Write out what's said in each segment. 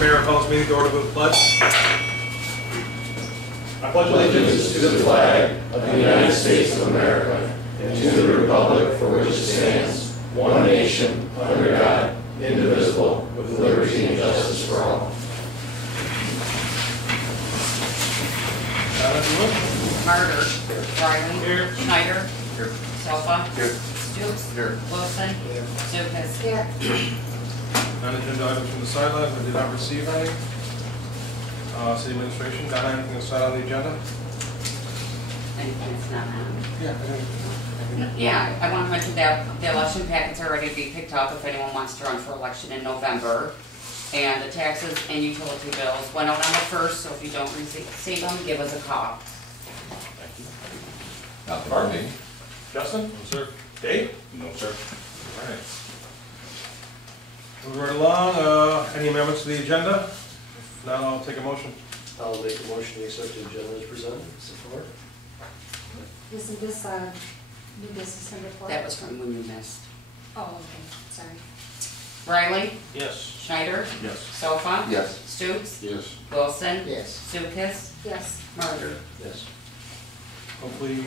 Mayor calls meeting to order with a pledge. I pledge Allegiance to the flag of the United States of America and to the republic for which it stands, one nation, under God, indivisible, with liberty and justice for all. Martyr. Riley. Here. Schneider. Here. Sofa. Here. Stoops. Here. Wilson. Zupas. Here. Non-agenda items from the sidelines, I did not receive any. City administration, Donna, anything aside on the agenda? Anything that's not on? Yeah. Yeah, I want to mention that the election packets are ready to be picked up if anyone wants to run for election in November. And the taxes and utility bills went out on the 1st, so if you don't receive them, give us a call. Thank you. Nothing for me. Justin? No, sir. Dave? No, sir. All right. Moving right along, any amendments to the agenda? If not, I'll take a motion. I'll make a motion to accept the agenda as presented. Support. Isn't this new business number 4? That was from when you missed. Oh, okay, sorry. Riley. Yes. Schneider. Yes. Sofa. Yes. Stoops. Yes. Wilson. Yes. Zupas. Yes. Martyr. Yes. Hopefully,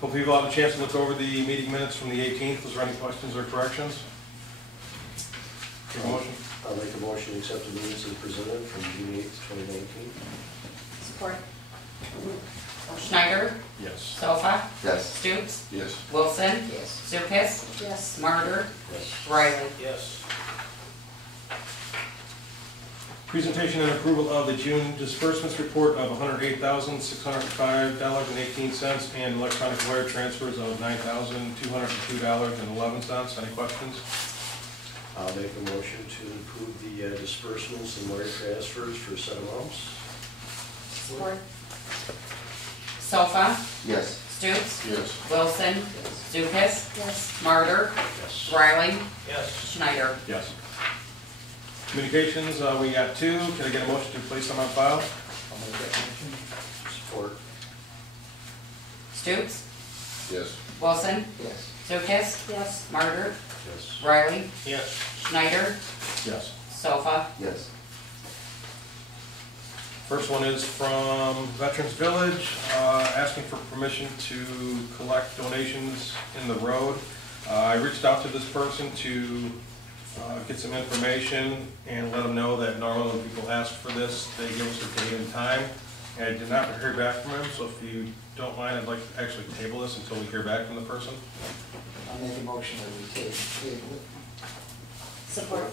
hopefully you'll have a chance to look over the meeting minutes from the 18th. Was there any questions or corrections? Take a motion. I'll make a motion to accept the minutes as presented from June 8th, 2019. Support. Schneider. Yes. Sofa. Yes. Stoops. Yes. Wilson. Yes. Zupas. Yes. Martyr. Yes. Riley. Yes. Presentation and approval of the June disbursements report of $108,605.18 and electronic wire transfers of $9,202.11. Any questions? I'll make a motion to approve the disbursements and wire transfers for said amounts. Support. Sofa. Yes. Stoops. Yes. Wilson. Yes. Zupas. Yes. Martyr. Yes. Riley. Yes. Schneider. Yes. Communications, we got 2. Can I get a motion to place them on file? I'll make that motion. Support. Stoops. Yes. Wilson. Yes. Zupas. Yes. Martyr. Yes. Riley. Yes. Schneider. Yes. Sofa. Yes. First one is from Veterans Village, asking for permission to collect donations in the road. I reached out to this person to get some information and let them know that normally when people ask for this, they give us a date and time. And I did not hear back from him, so if you don't mind, I'd like to actually table this until we hear back from the person. I'll make a motion that we table it. Support.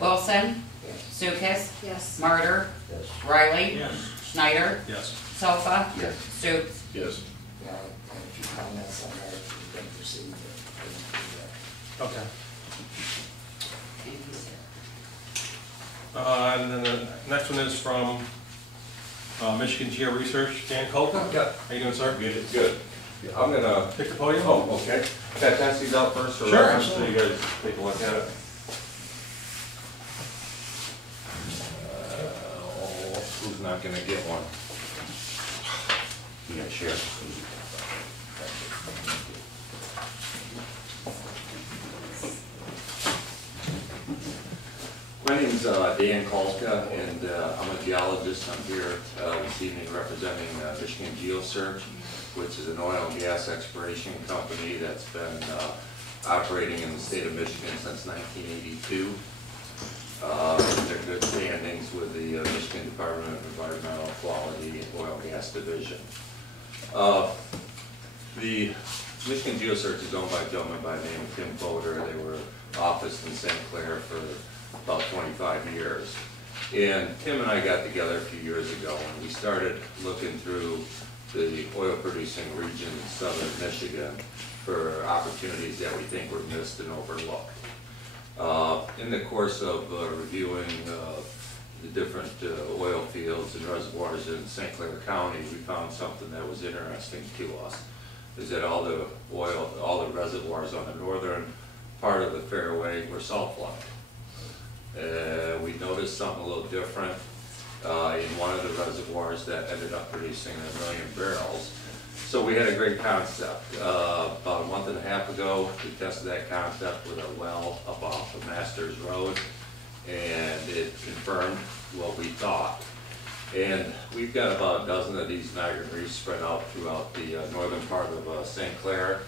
Wilson. Yes. Zupas. Yes. Martyr. Yes. Riley. Yes. Schneider. Yes. Sofa. Yes. Stoops. Yes. Yeah, and if you comments on that, you can proceed to do Okay. And he's here. And then the next one is from Michigan Geo Research, Dan Kolka. Yeah. How you doing, sir? Good, good. Yeah, I'm gonna, Pick the podium. oh, okay. Can I pass these out first for Sure, reference so absolutely. you guys take a look at it? Who's not gonna get one? You gotta share. My name's Dan Kolka, and I'm a geologist. I'm here this evening representing Michigan Geosearch, which is an oil and gas exploration company that's been operating in the state of Michigan since 1982. They're good standings with the Michigan Department of Environmental Quality and Oil and Gas Division. The Michigan Geosearch is owned by a gentleman by the name of Tim Fodor. They were officed in St. Clair for about 25 years. And Tim and I got together a few years ago and we started looking through the oil producing region in southern Michigan for opportunities that we think were missed and overlooked. In the course of reviewing the different oil fields and reservoirs in St. Clair County, we found something that was interesting to us, is that all the reservoirs on the northern part of the fairway were salt flooded. We noticed something a little different in one of the reservoirs that ended up producing 1 million barrels. So we had a great concept. About a month and a half ago, we tested that concept with a well up off of Masters Road, and it confirmed what we thought. And we've got about a dozen of these migrant reefs spread out throughout the northern part of St. Clair.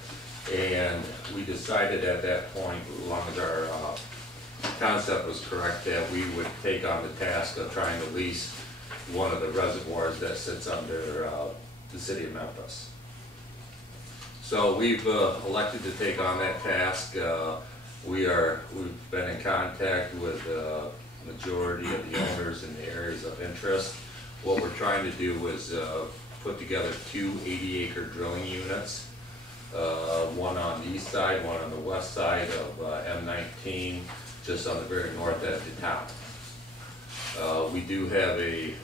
And we decided at that point, as long as our concept was correct, that we would take on the task of trying to lease one of the reservoirs that sits under the city of Memphis. So we've elected to take on that task. We've been in contact with the majority of the owners in the areas of interest. What we're trying to do is put together 2 80-acre drilling units, one on the east side, one on the west side of M19, just on the very north edge of town. We do have a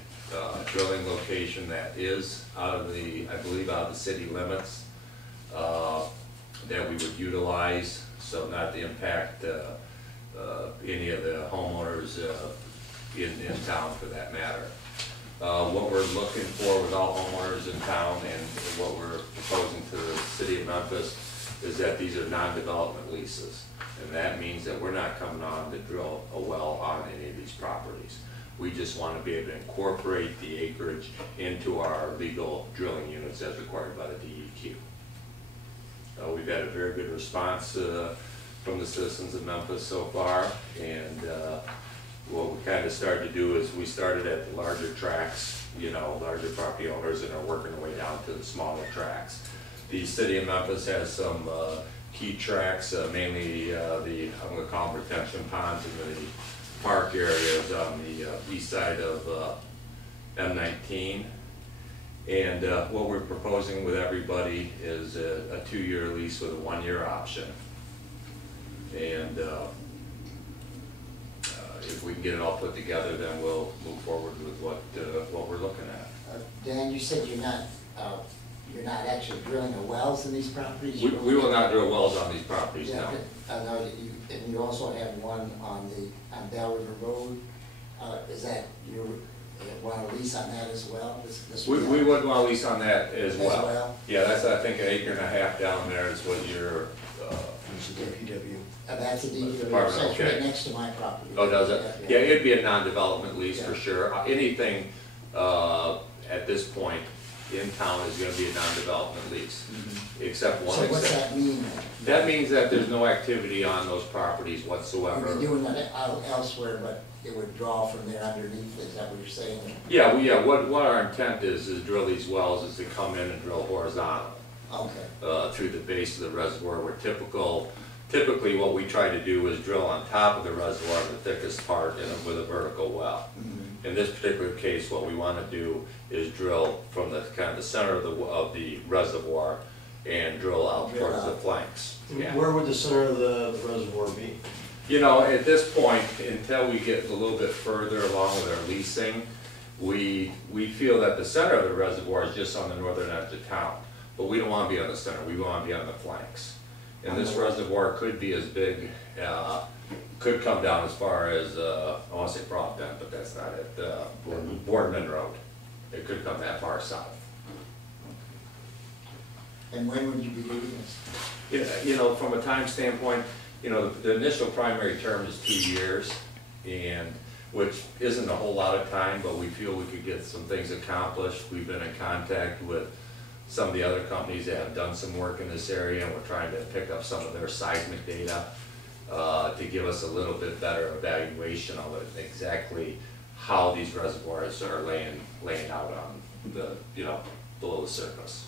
drilling location that is out of the, I believe, out of the city limits that we would utilize, so not to impact any of the homeowners in town for that matter. What we're looking for with all homeowners in town and what we're proposing to the city of Memphis is that these are non-development leases. And that means that we're not coming on to drill a well on any of these properties. We just want to be able to incorporate the acreage into our legal drilling units as required by the DEQ. We've had a very good response from the citizens of Memphis so far, and what we kind of started to do is we started at the larger tracts, larger property owners, and are working our way down to the smaller tracts. The city of Memphis has some key tracts, mainly I'm going to call them retention ponds in the park areas on the east side of M19. And what we're proposing with everybody is a 2-year lease with a 1-year option. And if we can get it all put together, then we'll move forward with what we're looking at. Dan, you said you're not actually drilling the wells in these properties? We will not drill wells on these properties, yeah, no. I know that and you also have one on Bell River Road. Is that you want to lease on that as well? We would want to lease on that as well. well? Yeah, that's, I think, 1.5 acres down there is what you're. It's a DPW. That's a DPW, Department, so it's okay. right next to my property. Oh, does it? Yeah. Yeah, it'd be a non-development lease Yeah. for sure. Anything at this point in town is going to be a non-development lease, except one. So what's that mean? That means that there's no activity on those properties whatsoever. We're doing that elsewhere, but it would draw from there underneath, is that what you're saying? Yeah, what our intent is drill these wells is to come in and drill horizontal. Okay. Through the base of the reservoir, where typically what we try to do is drill on top of the reservoir, the thickest part, with a vertical well. Mm-hmm. In this particular case, what we want to do is drill from the kind of the center of the reservoir and drill out towards the flanks. Yeah. Where would the center of the reservoir be? At this point, until we get a little bit further along with our leasing, we feel that the center of the reservoir is just on the northern edge of town. But we don't want to be on the center, we want to be on the flanks. And this reservoir could be as big, could come down as far as, I want to say Broadbent, but that's not it, Boardman Road. It could come that far south. And when would you be doing this? From a time standpoint, the initial primary term is 2 years, and which isn't a whole lot of time, but we feel we could get some things accomplished. We've been in contact with some of the other companies that have done some work in this area, and we're trying to pick up some of their seismic data to give us a little bit better evaluation of it, exactly how these reservoirs are laying out on the, below the surface.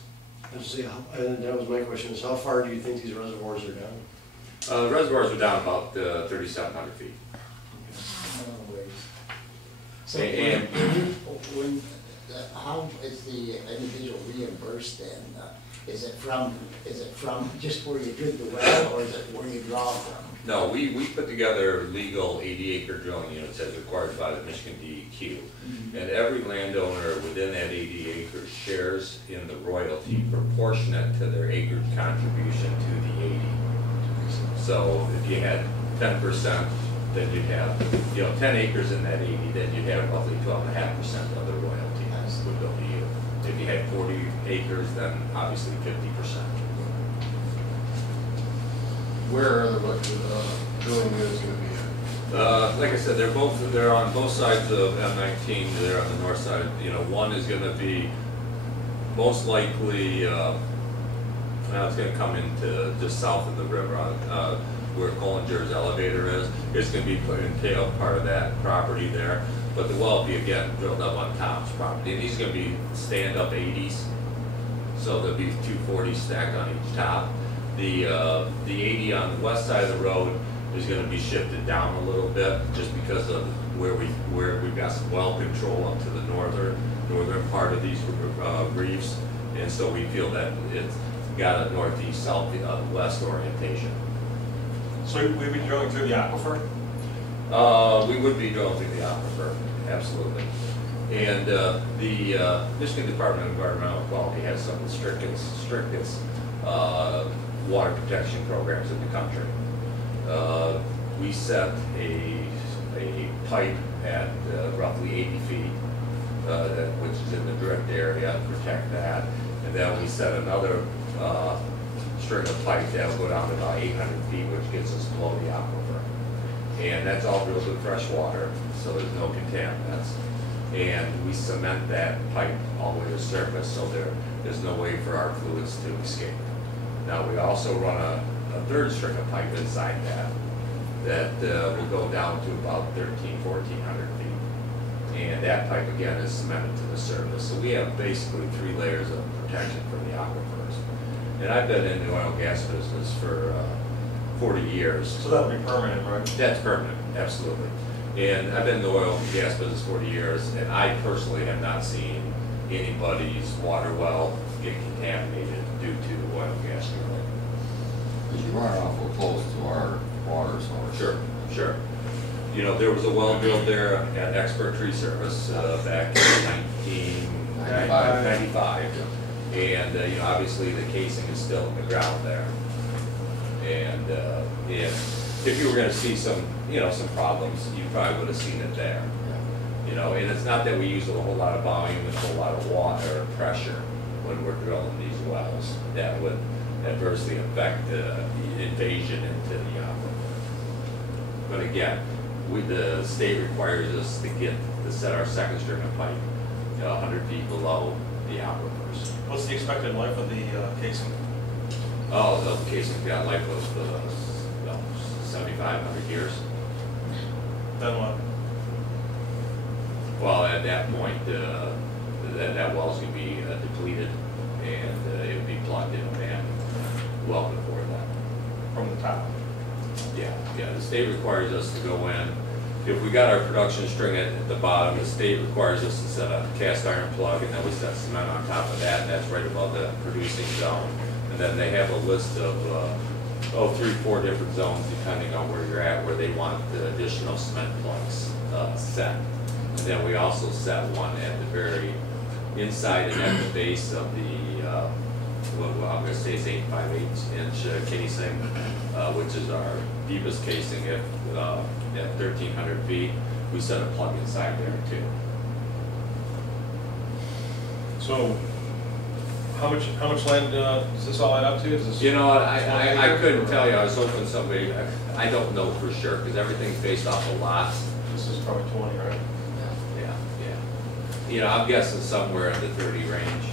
That was my question, is how far do you think these reservoirs are down? The reservoirs are down about 3,700 feet. So And- how is the individual reimbursed then? Is it from just where you did the well, or is it where you draw from? No, we put together legal 80-acre drilling units as required by the Michigan DEQ. Mm-hmm. And every landowner within that 80 acres shares in the royalty proportionate to their acreage contribution to the 80. So if you had 10%, then you'd have, 10 acres in that 80, then you'd have roughly 12.5% of the royalty would go to you. If you had 40 acres, then obviously 50%. Where are the drilling units gonna be Like I said, they're on both sides of M19. They're on the north side. You know, one is going to be most likely, now it's going to come into just south of the river, where Collinger's elevator is. It's going to be put entail part of that property there, but the well will be again drilled up on Tom's property, and he's going to be stand-up 80s, so there'll be 240 stacked on each top. The 80 on the west side of the road is going to be shifted down a little bit, just because of where we've got some well control up to the northern part of these reefs, and so we feel that it's got a northeast, southwest orientation. So we'd be drilling through the aquifer? We would be drilling through the aquifer, absolutely. And the Michigan Department of Environmental Quality has some of the strictest water protection programs in the country. We set a pipe at roughly 80 feet, which is in the direct area, to protect that. And then we set another string of pipe that will go down to about 800 feet, which gets us below the aquifer. And that's all drilled with fresh water, so there's no contaminants. And we cement that pipe all the way to the surface, so there's no way for our fluids to escape. Now, we also run a third string of pipe inside that will go down to about 1,400 feet. And that pipe, again, is cemented to the surface. So we have basically 3 layers of protection from the aquifers. And I've been in the oil and gas business for 40 years. So that'll be permanent, right? That's permanent, absolutely. And I've been in the oil and gas business 40 years, and I personally have not seen anybody's water well get contaminated due to oil and gas drilling. Because you are awful close to our water source. Sure, sure. You know, there was a well drilled there at Expert Tree Service back in 1995. And, you know, obviously the casing is still in the ground there. And if you were going to see some problems, you probably would have seen it there. You know, and it's not that we use a whole lot of volume, it's a whole lot of water or pressure when we're drilling these wells that would adversely affect the invasion into the aquifer. But again, the state requires us to set our second string of pipe 100 feet below the aquifers. What's the expected life of the casing? Oh, the casing's got life of 7,500 years. Then what? Well, at that point, that well's gonna be depleted, and it would be plugged in and well before that. From the top? Yeah, the state requires us to go in. If we got our production string at the bottom, the state requires us to set a cast iron plug, and then we set cement on top of that, and that's right above the producing zone. And then they have a list of 3-4 different zones, depending on where you're at, where they want the additional cement plugs set. And then we also set one at the very inside and at the base of the, what I'm gonna say is 8.5-inch casing, which is our deepest casing at 1,300 feet. We set a plug inside there too. So, how much land does this all add up to? Is this? You know, I couldn't tell you. I was hoping somebody, I don't know for sure, because everything's based off of lots. This is probably 20, right? Yeah. You know, I'm guessing somewhere in the 30 range.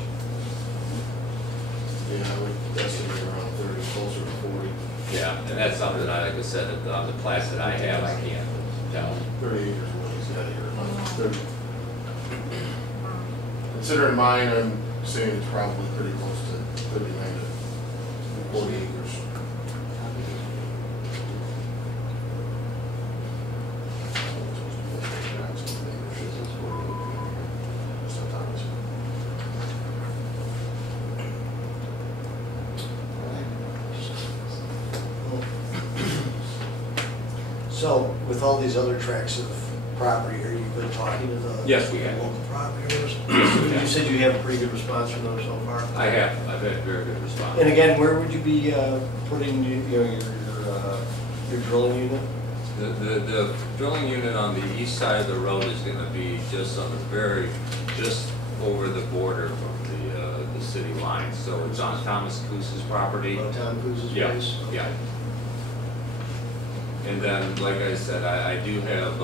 Yeah, I would estimate around 30, closer to 40. Yeah, and that's something like I said, on the plats that I have, I can't tell. 30 acres is what he's got here. 30. Considering mine, I'm saying it's probably pretty close to 39 to 40 acres. So, with all these other tracts of property here, you've been talking to the Yes, we have. local property owners? have. You said you have a pretty good response from them so far? I have. I've had very good response. And again, where would you be putting your drilling unit? The drilling unit on the east side of the road is gonna be just on the just over the border from the city line, so it's on Thomas Goose's property. On Tom Cruise's Yeah, place? yeah. And then, like I said, I do have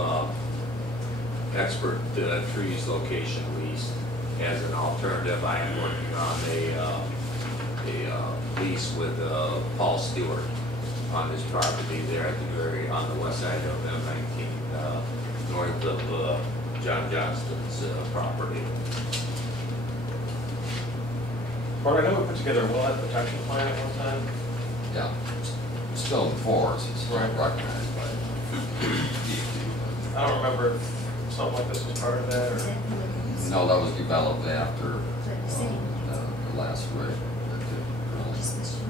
expert trees location lease as an alternative. I am working on a lease with Paul Stewart on this property there at the on the west side of M19, north of John Johnston's property. Bart, I know we put together a wellhead protection plan at one time. Yeah, it's still in force, it's not Right. recognized by DEP. I don't remember if something like this was part of that, or, No, that was developed after the same. the last rig that did drilling. Just this year.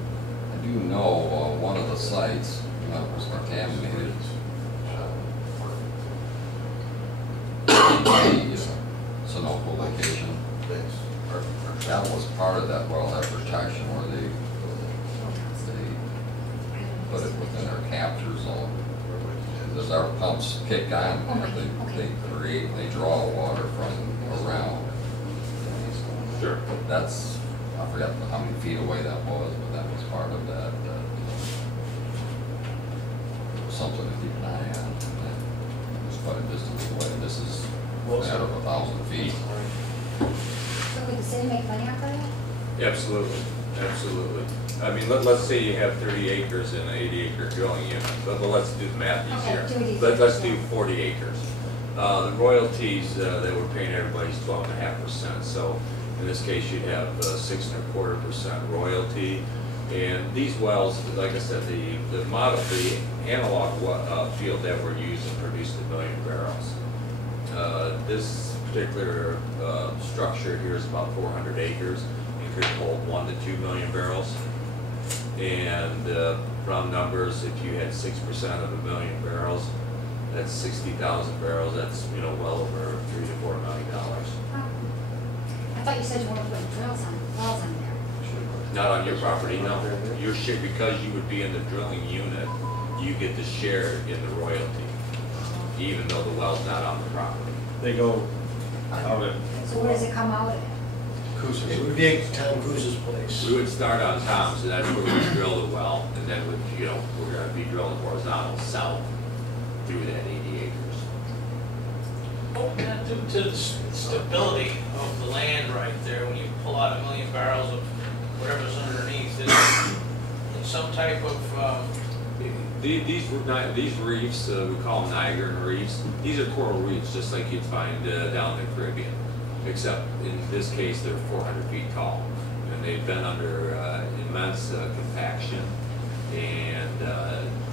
I do know one of the sites was contaminated. The Sunoco location, that was part of that wellhead protection where they put it within their capture zone. As our pumps kick on, they draw water from around. Sure. That's, I forgot how many feet away that was, but that was part of that. Something to keep an eye on. It was quite a distance away. This is a matter of 1,000 feet. So would the city make money off of that? Absolutely, absolutely. I mean, let's say you have 30 acres in an 80-acre drilling unit, but let's do the math Okay, do it easier. easy. Let's do 40 acres. The royalties that we're paying everybody's 12.5%. So in this case, you'd have 6.25% royalty. And these wells, like I said, the analog field that we're using produced 1 million barrels. This particular structure here is about 400 acres. It could hold 1 to 2 million barrels. And round numbers, if you had 6% of 1 million barrels, that's 60,000 barrels. That's well over $3 to $4 million. Huh. I thought you said you weren't putting wells on there. Not on your property, no. Your share, because you would be in the drilling unit, you get to share in the royalty, even though the well's not on the property. they go out at So where does it come out at? It Cruises. would be at Tom Cruise's place. We would start on Tom's, and that's where we drill the well, and then we're gonna be drilling horizontal south through that 80 acres. Due to the stability of the land right there, when you pull out 1 million barrels of whatever's underneath, it's some type of, These reefs, we call them Niagara reefs, these are coral reefs, just like you'd find down in the Caribbean, except in this case, they're 400 feet tall, and they've been under immense compaction and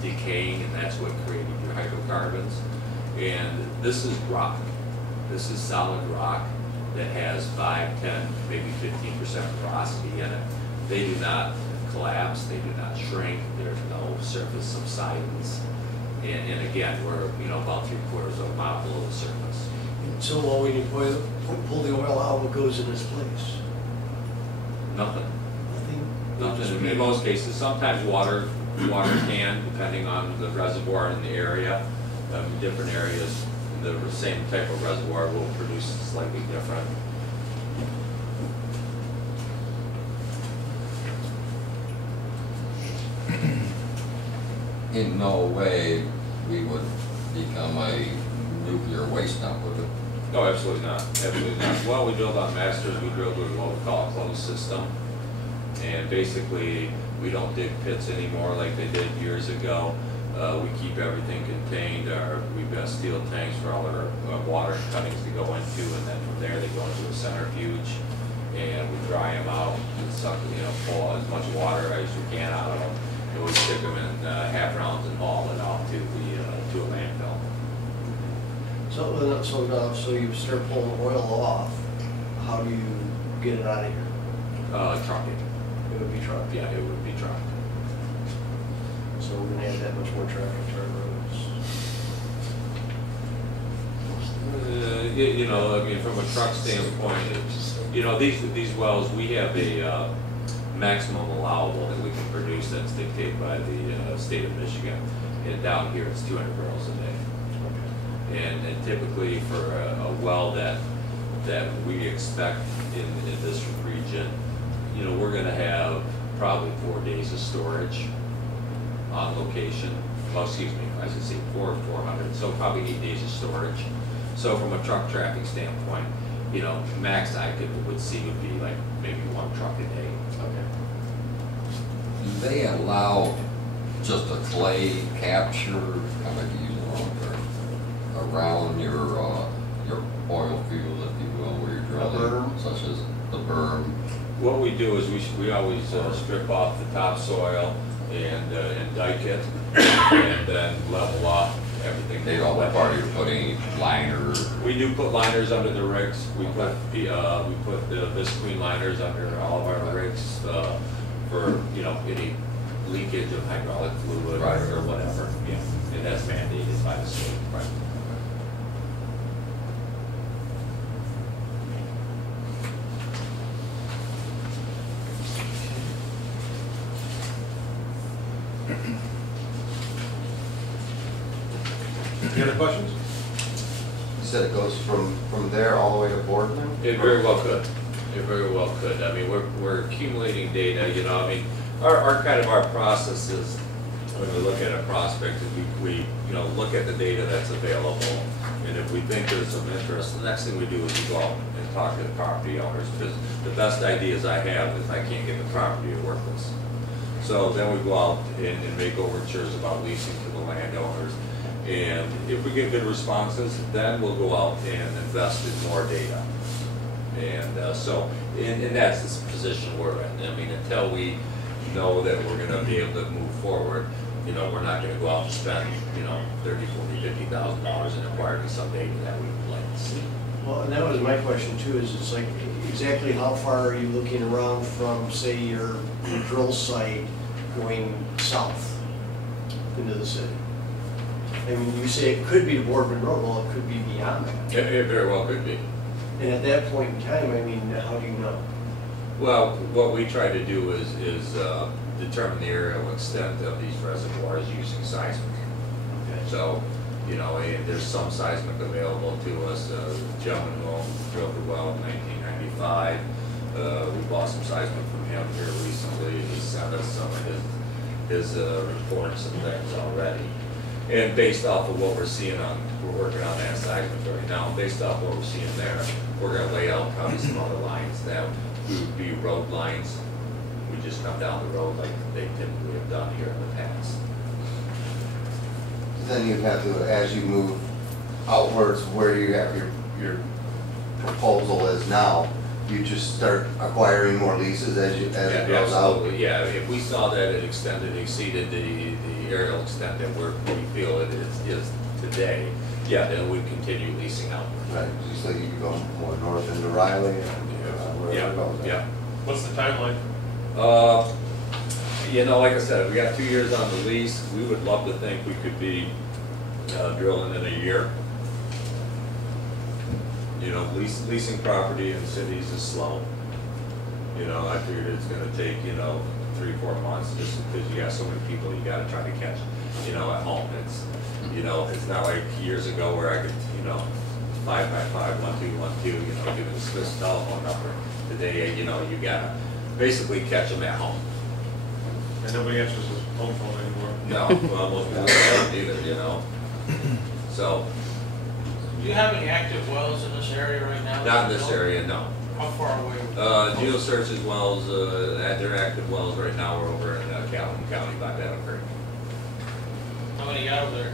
decaying, and that's what created your hydrocarbons. And this is rock. This is solid rock that has 5, 10, maybe 15% porosity in it. They do not collapse, they do not shrink, there's no surface subsidence. And again, we're about 3/4 of a mile below the surface. So when you pull the oil out, what goes in its place? Nothing. Nothing? In most cases, sometimes water can, depending on the reservoir in the area. Different areas, the same type of reservoir will produce slightly different. In no way we would become a nuclear waste dump, would it? No, absolutely not, absolutely not. Well, we drilled on Masters, we drilled with what we call a closed system. And basically, we don't dig pits anymore like they did years ago. We keep everything contained. We've got steel tanks for all our water cuttings to go into, and then from there they go into a centrifuge, and we dry them out and suck, pull as much water as we can out of them. And we stick them in half rounds and haul it out to a landfill. So you start pulling the oil off, how do you get it out of here? Trucking. It would be trucked. Yeah, it would be trucked. So we're gonna add that much more traffic to our roads. I mean, from a truck standpoint, these wells, we have a maximum allowable that we can produce that's dictated by the state of Michigan. And down here, it's 200 barrels a day. And typically for a well that that we expect in this region, you know, we're gonna have probably 4 days of storage on location. Well, excuse me, I should say 400, so probably 8 days of storage. So from a truck traffic standpoint, you know, max would see would be like maybe 1 truck a day. Do they allow just a clay capture, I might be using the wrong term, around your oil field, if you will, where you're drilling, such as the berm? What we do is we always strip off the topsoil and dike it, and then level off everything. They don't require you to put any liner? We do put liners under the rigs. We put the visqueen liners under all of our rigs for, you know, any leakage of hydraulic fluid or whatever. Yeah, and that's mandated by the state. Right. Any other questions? You said it goes from there all the way to Boardman? It very well could. It very well could. I mean, we're accumulating data, you know, I mean, our kind of our process is, when we look at a prospect, we you know, look at the data that's available, and if we think there's some interest, the next thing we do is we go out and talk to the property owners, because the best ideas I have is I can't get the property worthless. So then we go out and make overtures about leasing to the landowners. And if we get good responses, then we'll go out and invest in more data. And and that's the position we're in. I mean, until we know that we're gonna be able to move forward, you know, we're not gonna go out and spend, you know, $30,000, $40,000, $50,000 in acquiring some data that we would like to see. Well, and that was my question too, is it's like, exactly how far are you looking around from, say, your drill site going south into the city? I mean, you say it could be the Boardman Road, well, it could be beyond that. It very well could be. And at that point in time, I mean, how do you know? Well, what we try to do is determine the aerial extent of these reservoirs using seismic. Okay. So, you know, and there's some seismic available to us. The gentleman who drilled the well in 1995, we bought some seismic from him here recently. He sent us some of his reports and things already. And based off of what we're seeing we're working on that seismic right now, based off what we're seeing there, we're gonna lay out probably some other lines that would be road lines. We just come down the road like they typically have done here in the past. Then you have to, as you move outwards where you have your proposal is now, you just start acquiring more leases as it goes out? Absolutely, yeah. If we saw that it exceeded the aerial extent that we feel it is today, yeah, then we'd continue leasing out. Right, so you can go more north into Riley and wherever it goes. Yeah. What's the timeline? You know, like I said, we got 2 years on the lease. We would love to think we could be drilling in a year. You know, leasing property in cities is slow. You know, I figured it's gonna take, you know, 3-4 months just because you got so many people you gotta try to catch, you know, at home. You know, it's not like years ago where I could, you know, 5x5, 1-2-1-2, you know, give it a Swiss telephone number. Today, you know, you gotta basically catch them at home. And nobody answers his home phone anymore. No, well, most people don't either, you know. So, Do you have any active wells in this area right now? not in this area, no. How far away? Geosearch's wells, their active wells right now are over in Calhoun County by Battle Creek. How many out there?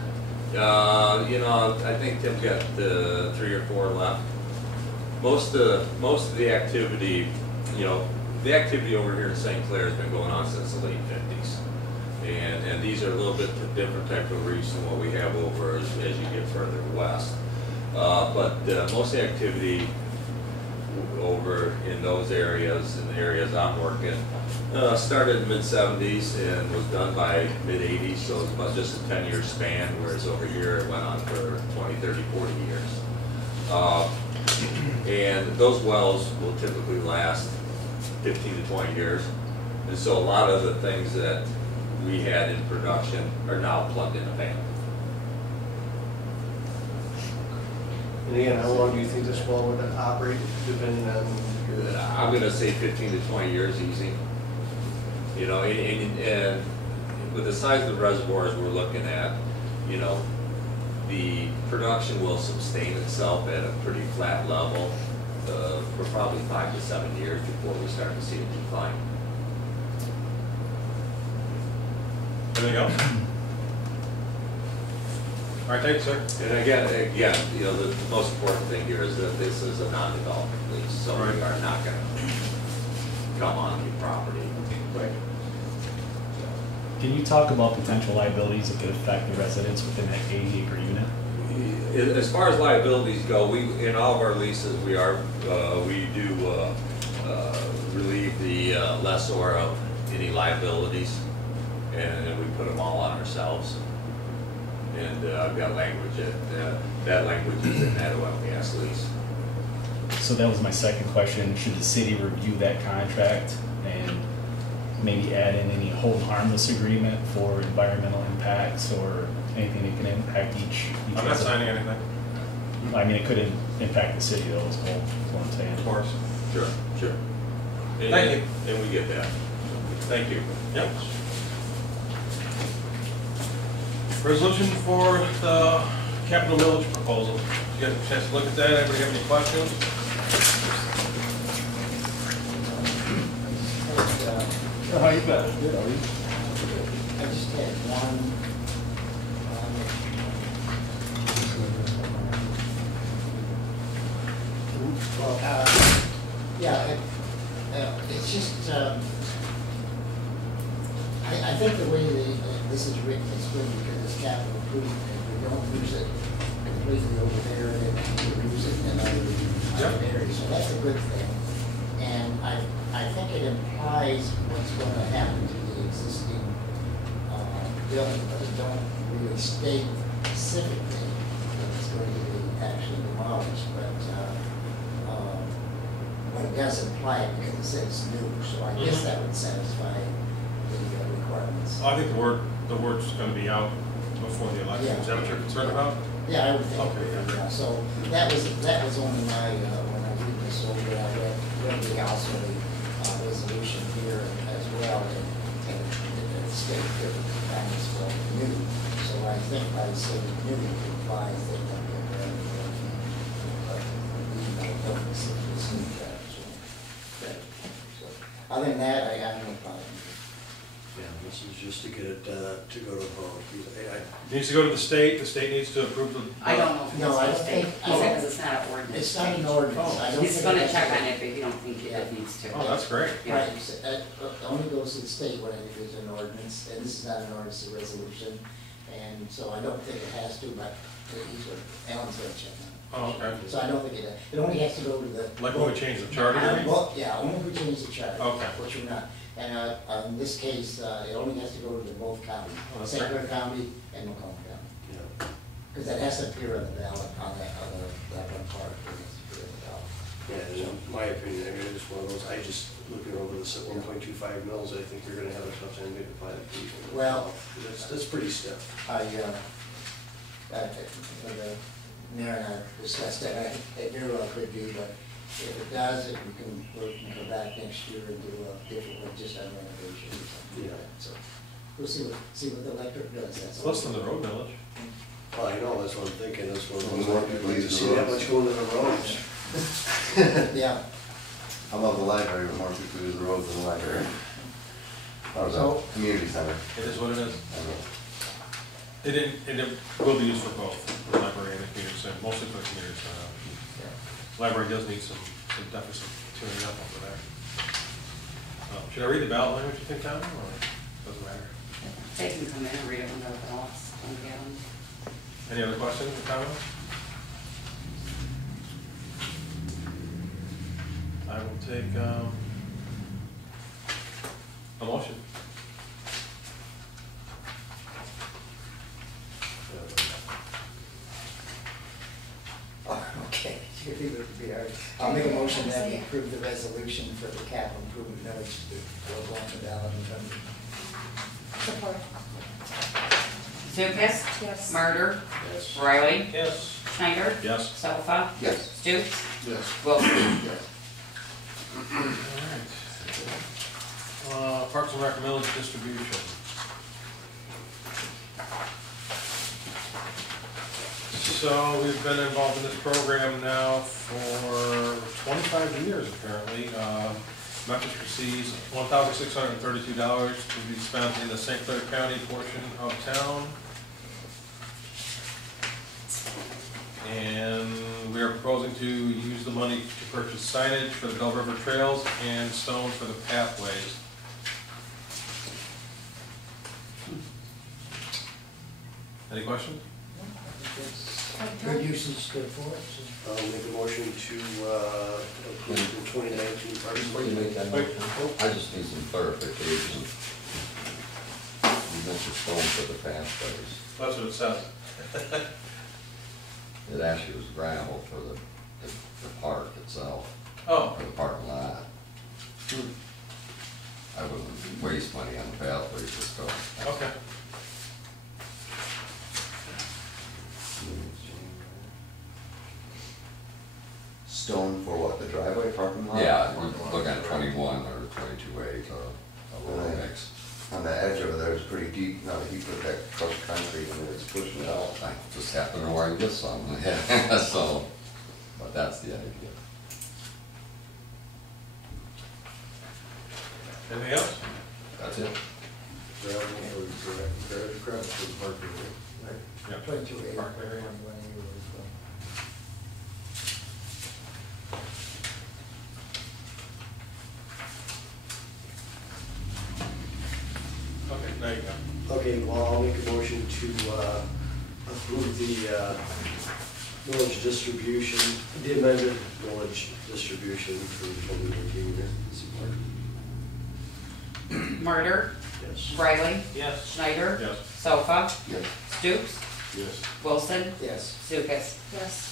You know, I think Tim's got 3 or 4 left. Most of the activity, you know, the activity over here in St. Clair has been going on since the late 50s. And these are a little bit different type of reefs than what we have over as you get further west. But most of the activity over in those areas, in the areas I'm working, started in the mid-70s and was done by mid-80s, so it's about just a 10-year span, whereas over here it went on for 20, 30, 40 years. And those wells will typically last 15 to 20 years. And so a lot of the things that we had in production are now plugged in the van. And again, how long do you think this well would operate, depending on? I'm gonna say 15 to 20 years easy. You know, and with the size of the reservoirs we're looking at, you know, the production will sustain itself at a pretty flat level for probably 5 to 7 years before we start to see a decline. Anything else? All right, thank you, sir. And again, you know, the most important thing here is that this is a non-development lease, so we Right. are not gonna come on the property. Right. Can you talk about potential liabilities that could affect the residents within that 80-acre unit? As far as liabilities go, in all of our leases, we do relieve the lessor of any liabilities, and we put them all on ourselves. And I've got language, that language is in that oil and gas lease. So that was my second question. Should the city review that contract and maybe add in any hold harmless agreement for environmental impacts or anything that can impact each I'm not resident? signing anything, I mean, it could impact the city though, is what I'm saying. of course. Sure. Thank you. And we get that. Thank you. Yep. Resolution for the capital millage proposal. You got a chance to look at that? Anybody have any questions? How you been? Good, are you? I just had one. It's just, I think the way this is written is good because it's capital improvement. If we don't use it completely over there, then we use it in other areas. So that's a good thing. And I think it implies what's going to happen to the existing building, but it don't really state specifically that it's going to be actually demolished. But it does imply it because it says new, so I guess that would satisfy the requirements. I think the word's gonna be out before the election. Yeah. Is that what you're concerned about? Yeah, I would think. Okay, yeah. So that was only my, when I read this over, I read the also the resolution here as well, and it states that the time is for new. So I think by saying new implies that they'll be a other than that, I have no problem. Yeah, this is just to get it, to go to vote. Needs to go to the state needs to approve the. I don't know if No, I it's don't a mistake. think- He said because it's not an ordinance. It's not an ordinance. I don't He's think gonna it- check on it, but you don't think it needs to. Oh, that's great. Yeah. Right, it only goes to the state when it is an ordinance, and this is not an ordinance, it's a resolution. And so I don't think it has to, but Alan's gonna check on it. Oh, okay. So I don't think it only has to go to the. Like when we change the charter, you mean? Well, yeah, only if we change the charter. Okay. Which we're not. And, in this case, it only has to go to both counties, Oh, that's St. great. Clair County and Macomb County. Yeah. Because that has to appear on the ballot, on that one part, it has to appear on the ballot. Yeah, in my opinion, I mean, it's one of those, looking over this at 1.25 mils, I think you're gonna have a tough time getting by the people. Well- That's pretty stiff. The mayor and I discussed that, it very well could be, but if it does, if we can go back next year and do a different one, just on renovation or something like that. So we'll see what the electorate does. It's less than the road village. Well, I know, that's what I'm thinking, that's what The more people use the see that roads. much going to the roads. Yeah, I love the library, but more people use the roads than the library. Or the So- community center. It is what it is. I mean, It will be used for both, the library and the community center, mostly for the community center. Library does need some deficit tuning up over there. Should I read the ballot language, you think, Tom, or doesn't matter? They can come in and read it when they're ballots, when we get them. Any other questions or comments? I will take a motion. okay. I'll make a motion that we approve the resolution for the capital improvement village to go on the ballot in November. Support. Lucas, Yes. Martyr, Yes. Riley, Yes. Schneider, Yes. Sofa, Yes. Stutes, Yes. Wilson. Parks and Rec millage distribution. So we've been involved in this program now for 25 years apparently. Memphis receives $1,632 to be spent in the St. Clair County portion of town. And we are proposing to use the money to purchase signage for the Bell River Trails and stone for the pathways. Any questions? Good usage, good for it. I'll make a motion to approve the 2019 Parks and Before you make that Wait. motion, I just need some clarification. You mentioned stone for the pathways. That's what it says. It actually was gravel for the park itself, Oh, for the parking lot. I wouldn't waste money on the pathways for stone. okay. Stone for what, the driveway parking lot? Yeah, we're looking at 21 or 22A to a little mix. On the edge over there is pretty deep, now that you put that crushed concrete in there, it's pushing it out. I just happen to know where I get some, so, but that's the idea. Anything else? That's it. Yeah. 22A. Park area. Okay, now you go. Okay, well, I'll make a motion to approve the millage distribution, the amended millage distribution for the 2019 year. Martyr, Yes. Riley, Yes. Schneider, Yes. Sofa, Yes. Stutes, Yes. Wilson, Yes. Lucas. Yes.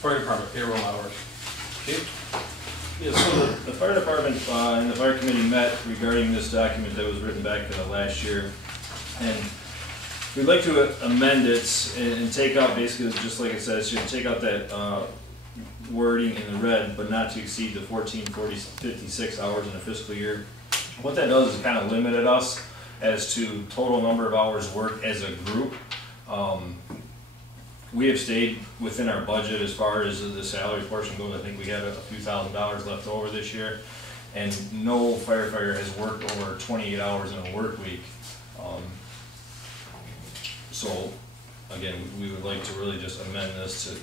Fire department payroll hours. Chief? Yeah, so the fire department and the fire committee met regarding this document that was written back last year. And we'd like to amend it and take out, basically, just like it says, should take out that wording in the red, but not to exceed the 1456 hours in a fiscal year. What that does is kind of limited us as to total number of hours worked as a group. We have stayed within our budget as far as the salary portion goes. I think we had a few $1,000s left over this year. And no firefighter has worked over 28 hours in a work week. So, again, we would like to really just amend this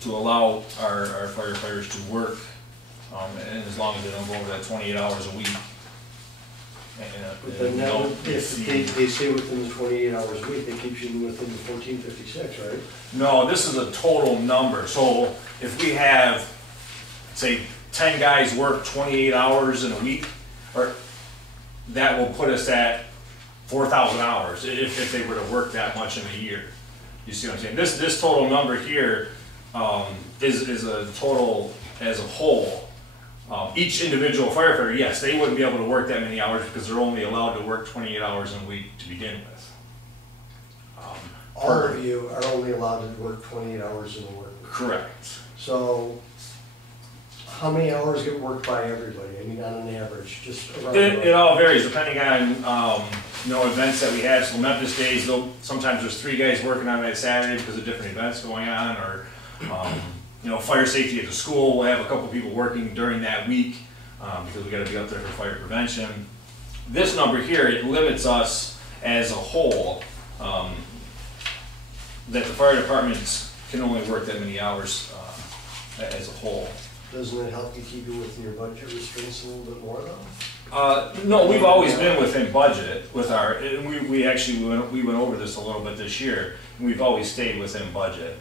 to allow our firefighters to work, and as long as they don't go over that 28 hours a week. But then now, if they stay within the 28 hours a week, that keeps you within the 1456, right? No, this is a total number. So if we have, say, 10 guys work 28 hours in a week, or that will put us at 4,000 hours if they were to work that much in a year. You see what I'm saying? This total number here is a total as a whole. Each individual firefighter, yes, they wouldn't be able to work that many hours because they're only allowed to work 28 hours in a week to begin with. All of you are only allowed to work 28 hours in a work week. Correct. So, how many hours get worked by everybody? I mean, on an average, just around. It all varies depending on events that we have. So Memphis days, sometimes there's 3 guys working on that Saturday because of different events going on, or fire safety at the school. We'll have a couple people working during that week because we got to be up there for fire prevention. This number here, it limits us as a whole, that the fire departments can only work that many hours as a whole. Doesn't it help you keep you within your budget restraints a little bit more though? No, we've always been within budget with our, we went over this a little bit this year. We've always stayed within budget.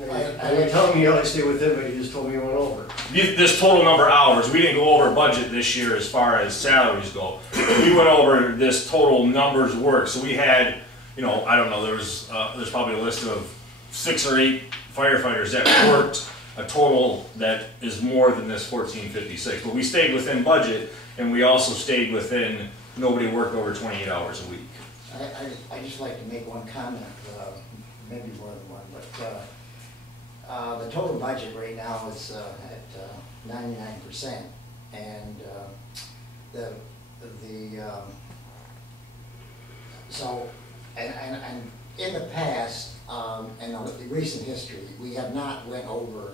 You're telling me you only stay within, but you just told me you went over. This total number of hours, we didn't go over budget this year as far as salaries go. We went over this total numbers work. So we had, I don't know, there's probably a list of 6 or 8 firefighters that worked a total that is more than this 1456. But we stayed within budget, and we also stayed within, nobody worked over 28 hours a week. I just like to make one comment, maybe more than one, but the total budget right now is at 99%, and so, and in the past, and the recent history, we have not went over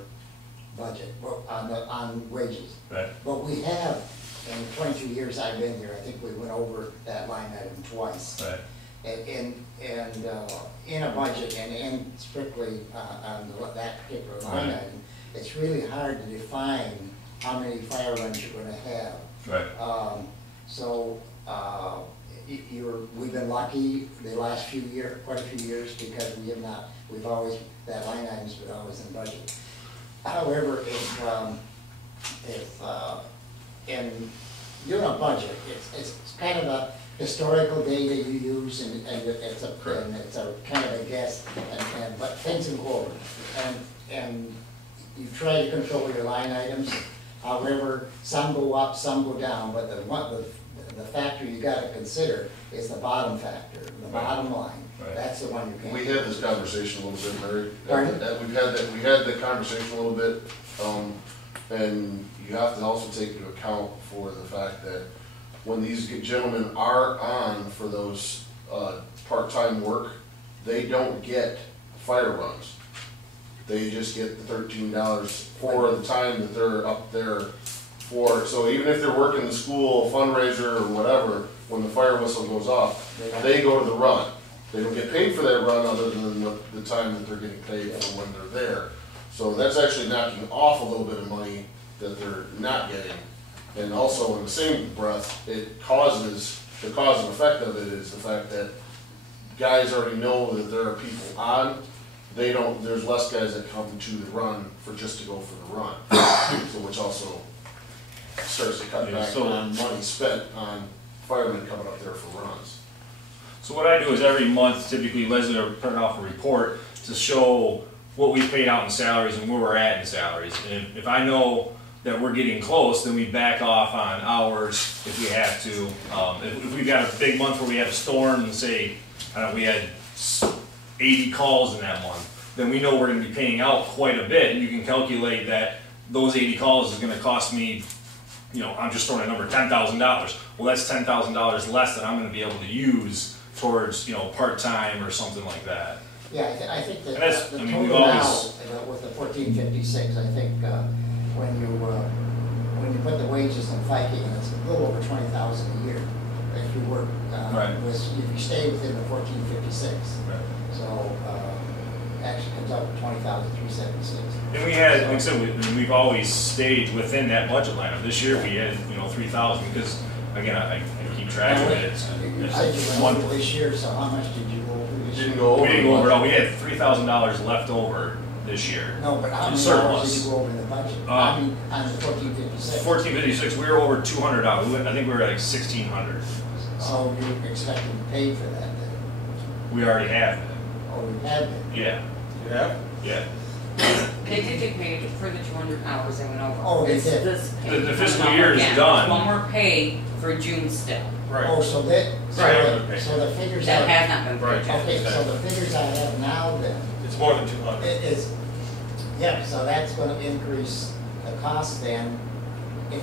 budget on wages. Right. But we have, in the 22 years I've been here, I think we went over that line item twice. Right. And in a budget and strictly on that particular line item, it's really hard to define how many fire runs you're going to have. Right. We've been lucky the last few years, quite a few years, because we've always, that line item's been always in budget. However, if in doing a budget, it's kind of a historical data you use, and it's a kind of a guess, but things can go over, and you try to control your line items. However, some go up, some go down, but the factor you got to consider is the bottom factor, the bottom line. Right. That's the one you can't. We had this conversation a little bit, Larry. Pardon? We had the conversation a little bit, and you have to also take into account for the fact that when these gentlemen are on for those part-time work, they don't get fire runs. They just get the $13 for the time that they're up there for. So even if they're working the school fundraiser or whatever, when the fire whistle goes off, they go to the run. They don't get paid for that run other than the time that they're getting paid for when they're there. So that's actually knocking off a little bit of money that they're not getting. And also in the same breath, the cause and effect of it is the fact that guys already know that there are people on. There's less guys that come to the run just to go for the run. So which also starts to cut back on money spent on firemen coming up there for runs. So what I do is every month, typically Leslie will print off a report to show what we paid out in salaries and where we're at in salaries. And if I know that we're getting close, then we back off on hours if we have to. If we've got a big month where we had a storm and say, we had 80 calls in that month, then we know we're going to be paying out quite a bit, and you can calculate that those 80 calls is going to cost me, I'm just throwing a number, $10,000. Well, that's $10,000 less than I'm going to be able to use towards, part-time or something like that. Yeah, I think that the total now, with the 1456, I think when you put the wages in FICA, it's a little over $20,000 a year if you work, if you stay within the 1456. Right. So actually comes out to 20,376. And we had, like I said, we've always stayed within that budget line. This year we had 3,000 because again I keep track of it. You said you went over this year, so how much did you go over this year? We didn't go over it all. We had $3,000 left over this year. No, but how many hours did you go over in the budget? I mean, on the 1456. 1456, we were over $200. I think we were like 1,600. So you're expecting to pay for that then? We already have it. Oh, you have it? Yeah. You have? Yeah. They did get paid for the 200 hours they went over. Oh, they did. The fiscal year is done. One more paid for June still. Right. Oh, so that, so the figures That has not been paid. Okay, so the figures I have now then. It's more than 200. It is, yeah, so that's gonna increase the cost then. It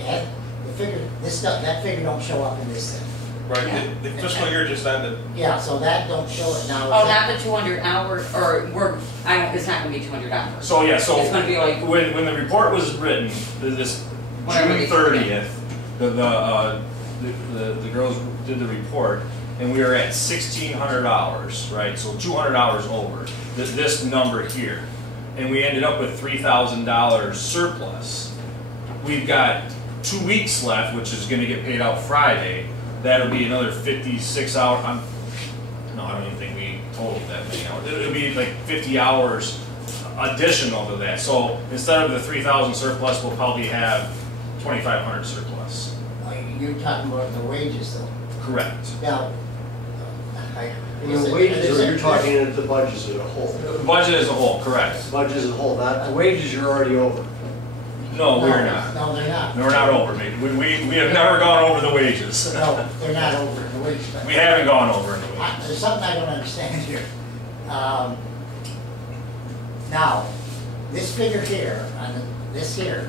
had, the figure, that figure don't show up in this thing. Right, Yeah. the fiscal year just ended. Yeah, so that don't show it now. Oh, not the 200 hours, or it's not gonna be 200 hours. So yeah, so It's gonna be like, when the report was written, this Whatever June they 30th, the girls did the report, and we were at 1,600 hours, right? So 200 hours over this number here, and we ended up with $3,000 surplus. We've got 2 weeks left, which is going to get paid out Friday. That'll be another 56 hours. No, I don't even think we totaled that many hours. It'll be like 50 hours additional to that. So instead of the 3,000 surplus, we'll probably have 2,500 surplus. You're talking about the wages though. Correct. Now, The wages, or you're talking at the budgets as a whole? The budget as a whole, correct. Budget as a whole, not, the wages you're already over. No, we're not. No, they're not. We're not over, maybe. We have never gone over the wages. No, they're not over the wages. but- We haven't gone over in the wages. There's something I don't understand here. Now, this figure here, this here,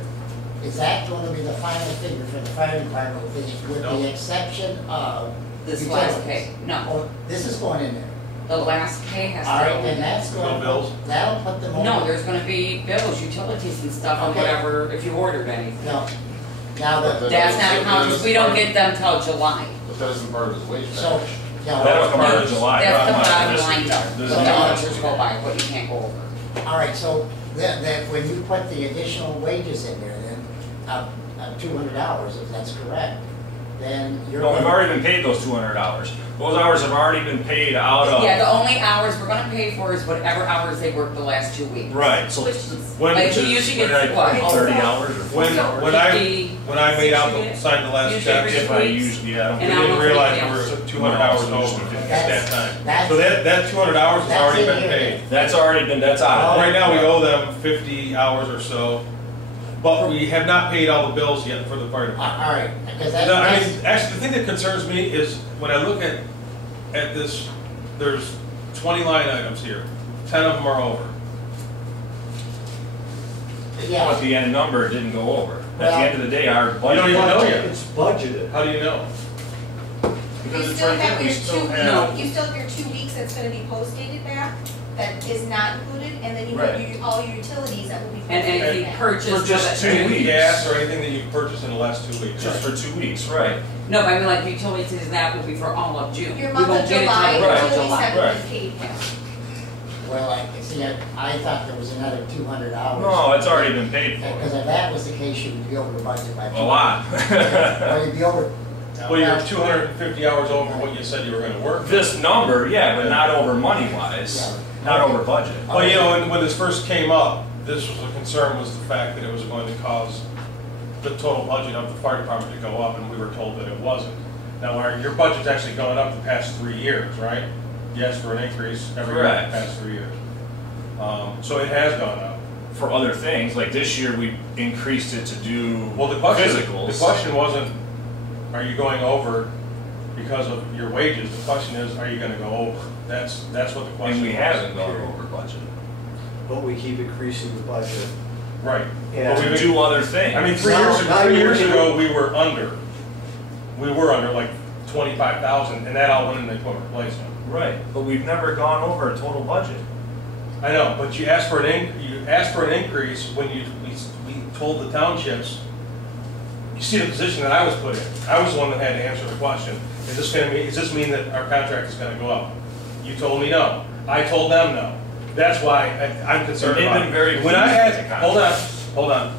is that going to be the final figure for the fire department with No. the exception of This last utilities? pay, no, Oh, this is going in there. the last pay has All right, and to that's No going, bills? that'll put them go. over. No, there's gonna be bills, utilities and stuff, and Okay. whatever, if you ordered anything. No. Now, the, That's not accounted, we don't get them till July. But that isn't part of his wage so, package. yeah. That'll come out in July. That's the not bottom this line year. though, This what is the not- auditors go by, what you can't go over. All right, so that when you put the additional wages in there, then, $200, if that's correct, then you're. No, we've gonna- already been paid those $200. Those hours have already been paid out of. Yeah, the only hours we're gonna pay for is whatever hours they worked the last 2 weeks. Right, so. When, Like, which he is, usually what did I gets what? put, 30 hours or 40 when, hours? when I, 50, when I made out, the 60, signed the last usually check, every If I weeks. usually, yeah, I don't we And I didn't don't know realize if we anything were 200 hours over at that time. That's- So that 200 hours has That's already in been here. paid. That's already been, that's out. Right now, we owe them 50 hours or so, but we have not paid all the bills yet for the fire department. All right, because that's. No, I mean, actually, the thing that concerns me is when I look at this, there's 20 line items here, 10 of them are over. But Yeah, the end number didn't go over. At the Well- end of the day, our You don't budget. even know yet. It's budgeted. How do you know? Because You it's still right there, have we your still two, have. No. you still have your 2 weeks that's gonna be post-dated back, that is not included, and then you Right. have all your utilities that will be And post-dated anything back. purchased. For just whether- 2 Any weeks. gas or anything that you've purchased in the last 2 weeks? Just for 2 weeks, right. No, but I mean, like utilities and that will be for all of June. Your We month won't of get it till July, Right. utilities July. haven't Right. been paid. well, I thought there was another 200 hours. No, it's already been paid Because for. if that was the case, you would be over the budget by. A lot. Well, you'd be over. Well, you're 250 hours over what you said you were gonna work. This number, yeah, but not over money wise, not over budget. Well, you know, when this first came up, this was a concern, was the fact that it was going to cause the total budget of the fire department to go up, and we were told that it wasn't. Now, your budget's actually gone up the past 3 years, right? You asked for an increase every year Correct. the past 3 years. So it has gone up. For other things, like this year, we increased it to do Well, the physicals. question wasn't, are you going over because of your wages? The question is, are you gonna go over? That's what the question And we was. haven't gone over budget. But we keep increasing the budget. Right. Yeah. But To we- do other things. I mean, Now 3 years you're- ago, we were under like 25,000, and that all went in the equipment replacement. Right, but we've never gone over a total budget. I know, but you asked for an increase when we told the townships, you see the position that I was put in. I was the one that had to answer the question, does this mean that our contract is gonna go up? You told me no. I told them no. That's why I'm concerned And they've about it. been very When I pleased with had, the hold on.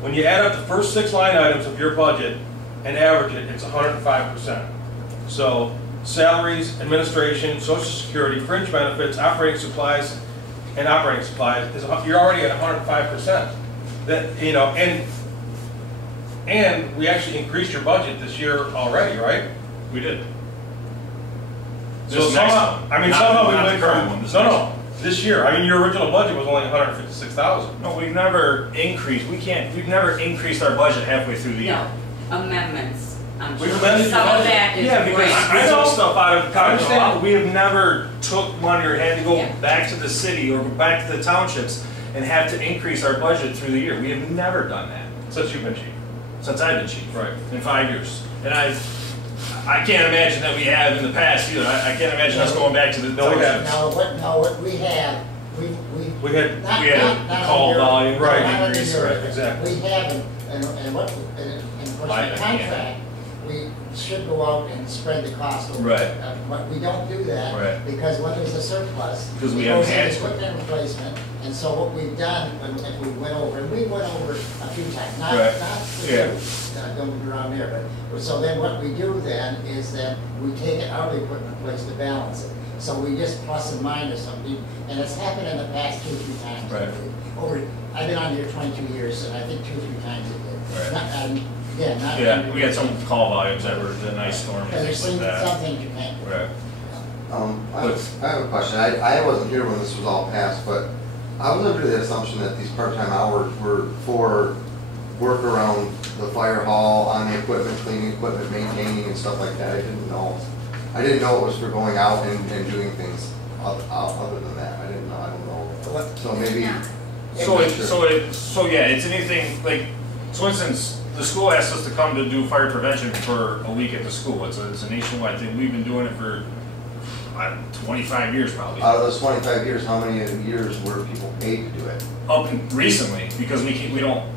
When you add up the first 6 line items of your budget and average it, it's 105%. So salaries, administration, social security, fringe benefits, operating supplies, you're already at 105%. That, you know, and we actually increased your budget this year already, right? We did. So This next somehow, one. I mean, Not- somehow we not the went current from, one, this no, next no, this year. I mean, your original budget was only 156,000. No, we've never increased, we've never increased our budget halfway through the year. No, amendments. I'm We've sure amended some your of budget. that is Yeah, because great. I we know. took stuff out of, I understand. we have never took money or had to go Yeah. back to the city or back to the townships and have to increase our budget through the year. We have never done that Since you've been chief. since I've been chief. Right. In 5 years. And I can't imagine that we have in the past either. I can't imagine us going back to the No, we townships. haven't. Now, what we have, we. We had, Not- We had not- not call under- volume, right, not under increase, your- right, exactly. We have, and what, and of course, Like, the yeah. contract, we should go out and spread the cost over. Right. But we don't do that. Right. Because when there's a surplus. Because we it haven't goes had into to. equipment replacement, and so what we've done, if we went over, and we went over a few times, not, Right. not the Yeah. two, don't get around there, but, so then what we do then is that we take it out of the equipment place to balance it. So we just plus and minus something, and it's happened in the past 2 or 3 times. Right. I've been on here 22 years, and I think 2 or 3 times it did. Right. Not, not. Yeah, we had some call volumes that were the nice storm Because and there's things like some that. things you can't. Right. I have a question. I wasn't here when this was all passed, but I was under the assumption that these part-time hours were for work around the fire hall, on the equipment, cleaning equipment, maintaining and stuff like that. I didn't know it was for going out and doing things other than that. I don't know. So maybe. So yeah, it's anything like, for instance, the school asked us to come to do fire prevention for a week at the school. It's a nationwide thing. We've been doing it for 25 years probably. Out of those 25 years, how many years were people paid to do it? Up recently, because we don't.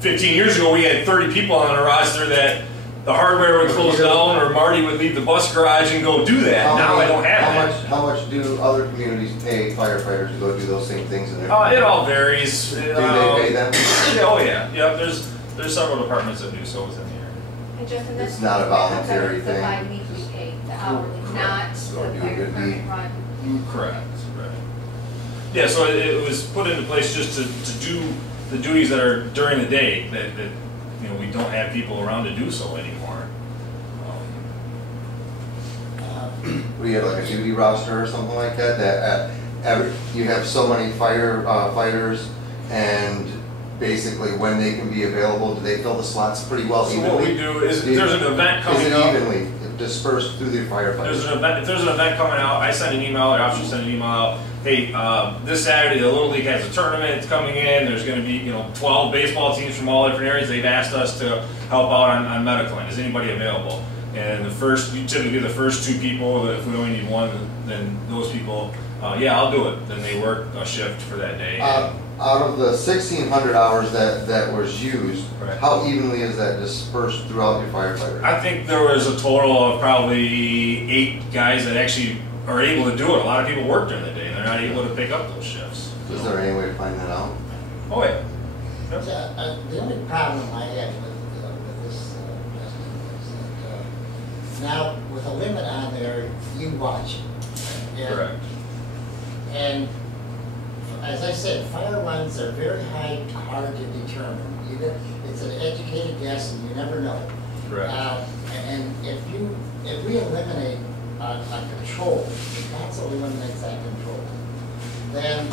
15 years ago, we had 30 people on our roster that the hardware would close down, or Marty would leave the bus garage and go do that. Now I don't have that. How much do other communities pay firefighters to go do those same things in their? It all varies. Do they pay them? Oh yeah, There's several departments that do so within the area. And just in this. It's not a voluntary thing. The bi-weekly pay, the hourly, not the So do a fire good department deed. run. Correct. Right. Yeah, so it was put into place just to do the duties that are during the day that we don't have people around to do so anymore. We have like a duty roster or something like that, you have so many fighters, and basically when they can be available, do they fill the slots pretty well So evenly? what we do is, if there's an event coming Is it up, evenly dispersed through the firefighters? if there's an event coming out, I send an email, or officers send an email out, hey, this Saturday, the Little League has a tournament, it's coming in, there's gonna be, 12 baseball teams from all different areas, they've asked us to help out on medical, and is anybody available? And typically the first two people, if we only need one, then those people, yeah, I'll do it, then they work a shift for that day. Out of the 1,600 hours that was used, Right. how evenly is that dispersed throughout your firefighters? I think there was a total of probably 8 guys that actually are able to do it. A lot of people work during the day, they're not able to pick up those shifts. Is there any way to find that out? Oh yeah. The only problem I have with this, Justin, is that now with a limit on there, you watch it. And- Correct. And as I said, fire runs are very hard to determine. It's an educated guess, and you never know. Correct. And if we eliminate a control, the council eliminates that control, then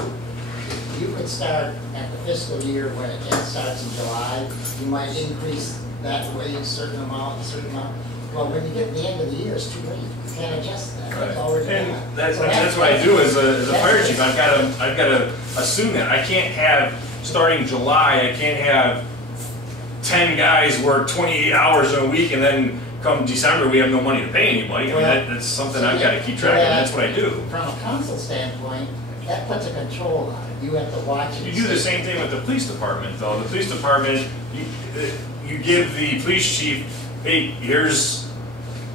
you could start at the fiscal year when it starts in July. You might increase that wage a certain amount. Well, when you get to the end of the year, it's too late. You can't adjust that. Right. It's already And done. that's So what I do as a fire that's- chief. I've got to assume that I can't have, starting July, I can't have 10 guys work 28 hours in a week, and then come December we have no money to pay anybody. I mean, that's something I've got to keep track of. That's what I do. From a council standpoint, that puts a control on it. You have to watch it. You do the same thing with the police department, though. The police department, you give the police chief, hey, here's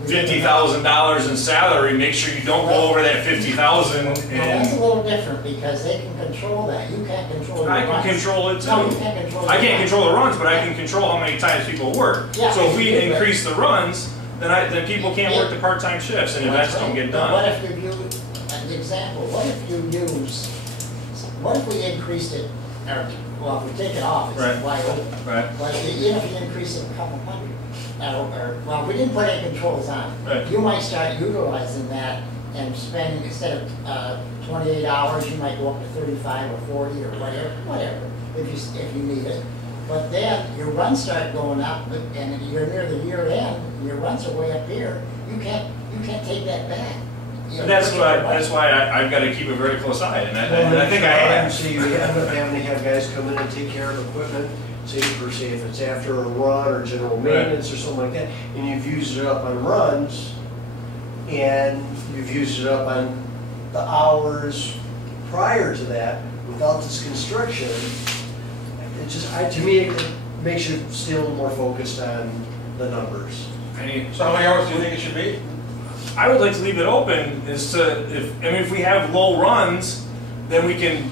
$50,000 in salary. Make sure you don't go over that 50,000. Well, that's a And little different because they can control that. You can't control the I runs. can control it too. No, you can't control the I can't runs. control the runs, but I can control how many times people work. Yeah, So if we you do that. increase the runs, then people can't work the part-time shifts, and events don't get But what done. if you an example, what if we increased it, or, well, if we take it off, Right. it's wide open. Right. But even if you increase it a couple hundred, well, we didn't put any controls on it. Right. You might start utilizing that and spend, instead of 28 hours, you might go up to 35 or 40 or whatever, if you need it. But then your runs start going up, and you're near the year end, and your runs are way up here, you can't take that back. You know, That's why I've got to keep a very close eye, and I think I have. So you end up having to have guys come in and take care of equipment, say if it's after a run or general maintenance or something like that, and you've used it up on runs, and you've used it up on the hours prior to that, without this construction, it just, to me, it makes you still more focused on the numbers. So how many hours do you think it should be? I would like to leave it open if we have low runs, then we can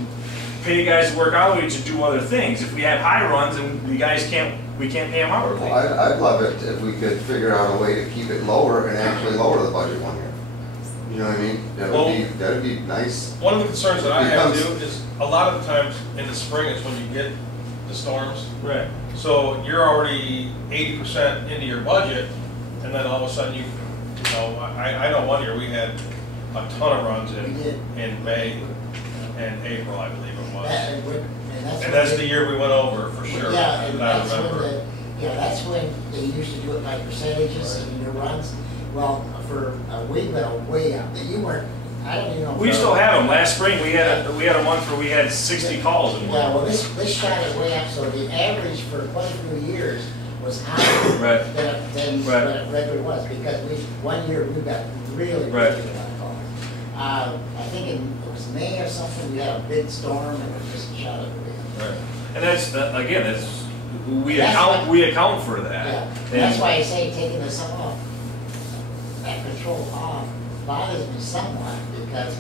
pay guys to work hourly to do other things. If we have high runs and we can't pay them hourly. Well, I'd love it if we could figure out a way to keep it lower and actually lower the budget one year. You know what I mean? That'd be nice. One of the concerns that I have too is a lot of the times in the spring is when you get the storms. Right. So you're already 80% into your budget, and then all of a sudden I know one year we had a ton of runs We did. in May and April, I believe it was. And And that's the year we went over, for sure, Yeah, and that I that's when remember. that's when they used to do it by percentages and your runs. Well, we went way up, you weren't, I don't even know. We still have them. Last spring, we had a month where we had 60 calls in one. Yeah, well, this shot it way up, so the average for quite a few years was higher Right. than Right. what it regularly was, because one year we got really, Right. really a lot of calls. I think it was May or something, we had a big storm and it just shot it way up. Right. And that's, again, we That's account for that. Yeah, And- that's why I say taking this off, that control off, bothers me somewhat, because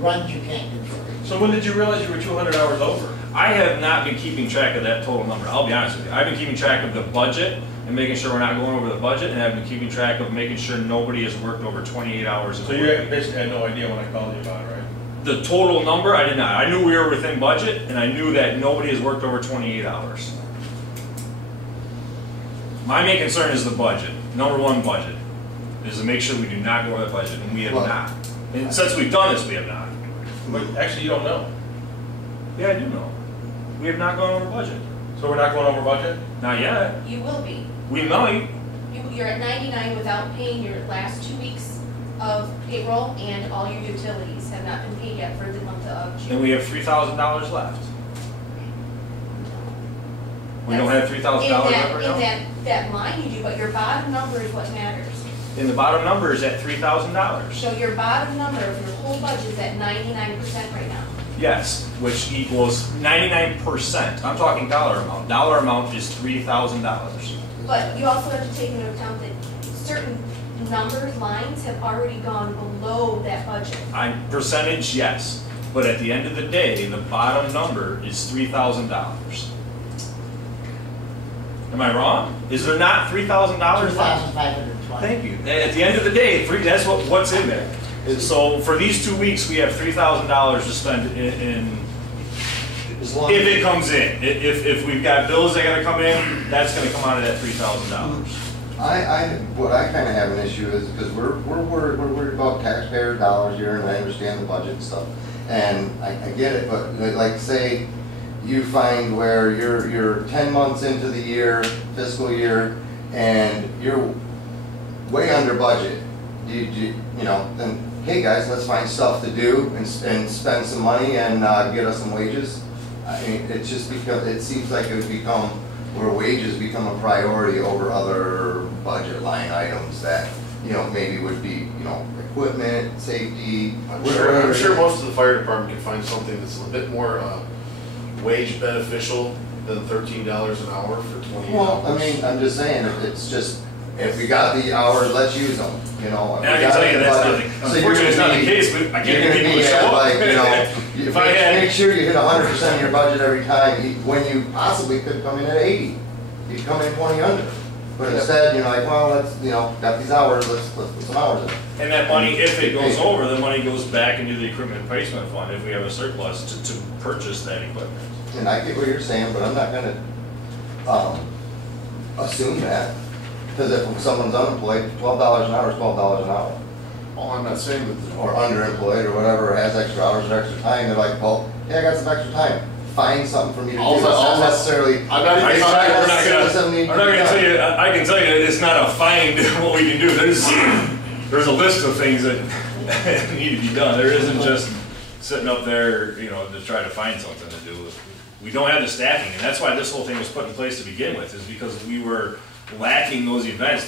runs you can't control. So when did you realize you were 200 hours over? I have not been keeping track of that total number, I'll be honest with you. I've been keeping track of the budget and making sure we're not going over the budget, and I've been keeping track of making sure nobody has worked over 28 hours. So you basically had no idea when I called you about it, right? The total number, I did not. I knew we were within budget, and I knew that nobody has worked over 28 hours. My main concern is the budget. Number one budget is to make sure we do not go over the budget, and we have Well- not. And since we've done this, we have not. But actually, you don't know. Yeah, I do know. We have not gone over budget. So we're not going over budget? Not yet. You will be. We might. You're at 99 without paying your last 2 weeks of payroll, and all your utilities have not been paid yet for the month of And June. we have $3,000 left. We don't have $3,000 left right now? In that line you do, but your bottom number is what matters. And the bottom number is at $3,000. So your bottom number of your whole budget is at 99% right now. Yes, which equals 99%. I'm talking dollar amount. Dollar amount is $3,000. But you also have to take into account that certain numbers, lines have already gone below that budget. Percentage, yes. But at the end of the day, the bottom number is $3,000. Am I wrong? Is there not $3,000 left? 2,520. Thank you. At the end of the day, that's what's in there. And so for these 2 weeks, we have $3,000 to spend in As long if as- it comes in. If we've got bills that gotta come in, that's gonna come out of that $3,000. What I kind of have an issue is, because we're worried about taxpayer dollars here, and I understand the budget and stuff, and I get it, but like, say, you find where you're 10 months into the year, fiscal year, and you're way under budget, you know, then, hey guys, let's find stuff to do and spend some money and get us some wages. I mean, it's just because, it seems like it would become, where wages become a priority over other budget line items that, you know, maybe would be, you know, equipment, safety. I'm sure most of the fire department can find something that's a bit more wage beneficial than $13 an hour for 20 hours. Well, I mean, I'm just saying, it's just, if we got the hours, let's use them, you know. And I can tell you that's not, unfortunately, it's not the case, but I can't get people to show up. Like, you know, If I had- make sure you hit 100% of your budget every time, when you possibly could come in at 80. You'd come in 20 under. But instead, you're like, well, let's, you know, got these hours, let's put some hours in. And that money, if it goes over, the money goes back into the equipment replacement fund if we have a surplus to purchase that equipment. And I get what you're saying, but I'm not gonna, assume that. Because if someone's unemployed, $12 an hour is $12 an hour. All I'm not saying that. Or underemployed or whatever, has extra hours or extra time, they're like, well, yeah, I got some extra time. Find something for me to do. It's not necessarily. I'm not even talking I'm not gonna tell you, I can tell you, it's not a find what we can do. There's a list of things that need to be done. There isn't just sitting up there, you know, to try to find something to do. We don't have the staffing, and that's why this whole thing was put in place to begin with, is because we were lacking those events.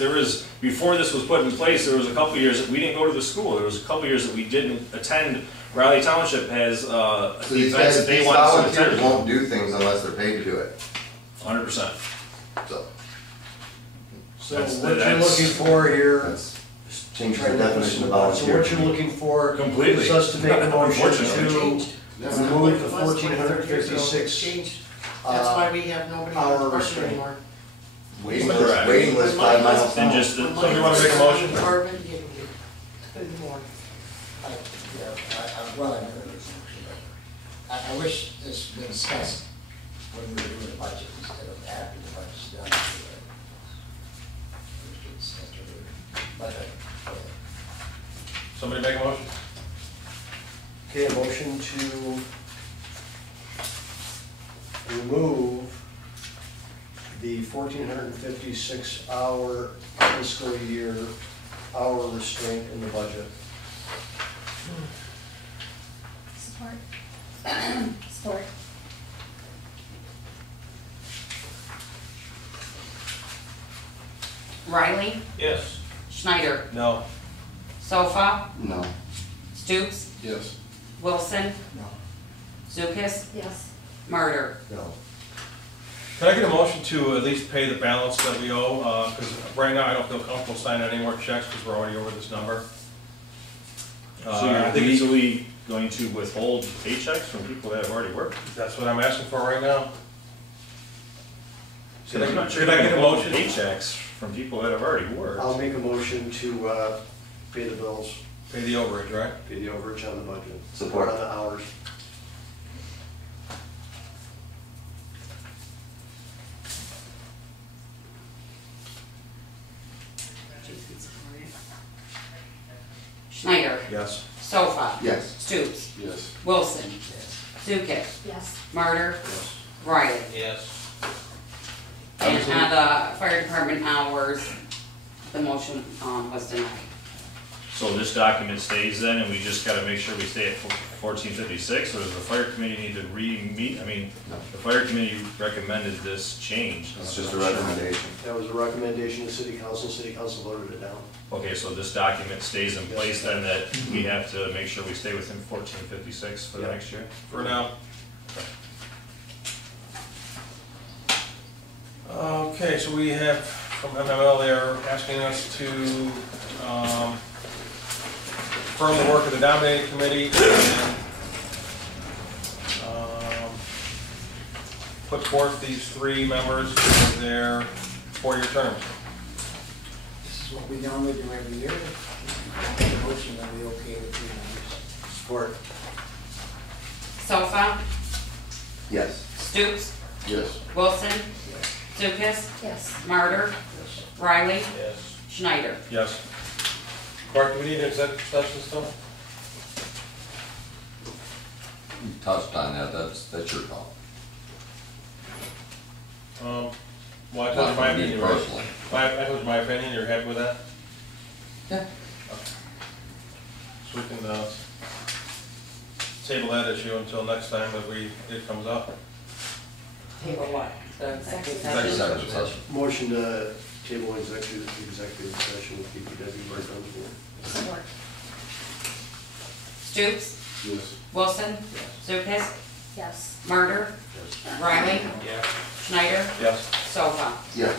Before this was put in place, there was a couple years that we didn't go to the school. There was a couple years that we didn't attend. Riley Township has So these events guys, that they these want us to volunteers attend. won't do things unless they're paid to do it. 100%. So, So That's- what you're that's- looking for here, that's, change the trying to definition of So volunteer. what you're looking for Completely. is us to make a motion Unfortunately. to remove the 1,456 That's why we have nobody on hour the park restraint. anymore. Waiting Correct. list, waiting list 5 miles. And just, So you wanna make a motion? Marvin, you can do. Good morning. Well, I never heard this motion, but I wish this was discussed when we were doing the budget instead of after the budget's done. But, Somebody make a motion? Okay, a motion to remove the 1,456-hour fiscal year hour restraint in the budget. Support. Support. Riley, Yes. Schneider, No. Sofa, No. Stoops, Yes. Wilson, No. Zupas, Yes. Martyr. No. Can I get a motion to at least pay the balance that we owe? Because right now I don't feel comfortable signing any more checks because we're already over this number. So I you're think it's- legally going to withhold paychecks from people that have already worked? That's what I'm asking for right now. So I'm not sure Could I you get a can withhold motion? paychecks from people that have already worked. I'll make a motion to pay the bills, Pay the overage, right? pay the overage on the budget. Support. On the hours. Schneider, Yes. Sofa, Yes. Stoops, Yes. Wilson, Yes. Zupas, Yes. Martyr, Yes. Riley. Yes. And Obviously- on the fire department hours, the motion was denied. So this document stays then, and we just gotta make sure we stay at 1456, or does the fire committee need to re-meet? I mean, No. the fire committee recommended this change. It's just a recommendation. That was a recommendation to city council voted it down. Okay, so this document stays in place then, that we have to make sure we stay within 1456 for the Yeah. next year? For now. Okay, so we have from MML there asking us to confirm the work of the nominating committee and put forth these three members for their 4-year terms. This is what we normally do every year. Make a motion that we okay with 3 members. Support. Sofa, Yes. Stoops, Yes. Wilson, Zupas, Yes. Martyr, Yes. Riley, Yes. Schneider. Yes. Bart, do we need an executive session still? You touched on that, that's your call. Well, I told you my Not me opinion, right? personally. I told you my opinion, you're happy with that? Yeah. So we can table that issue until next time that it comes up. Table what? The executive Executive session? Executive session. Motion to table executive session with DPW Bart Dunsmore. Support. Stoops, Yes. Wilson, Zupas, Yes. Martyr, Riley, Yeah. Schneider, Yes. Sofa. Yes.